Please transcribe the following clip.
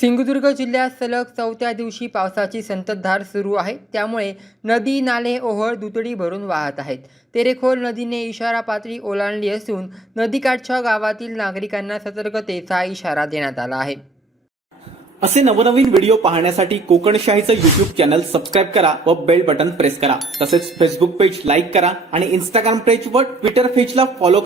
सिंधुदुर्ग जिल्ह्यात सलग चौथ्या दिवशी पावसाची संततधार सुरू आहे. त्यामुळे नदी नाले ओहळ दुतडी भरून वाहत आहेत. तेरेखोल नदीने इशारा पातळी ओलांडली असून नदीकाठच्या गावातील नागरिकांना सतर्कतेचा इशारा देण्यात आला आहे. असे नवनवीन व्हिडिओ पाहण्यासाठी कोकणशाहीचं युट्यूब चॅनल सबस्क्राईब करा व बेल बटन प्रेस करा. तसेच फेसबुक पेज लाईक करा आणि इंस्टाग्राम पेज व ट्विटर पेजला फॉलो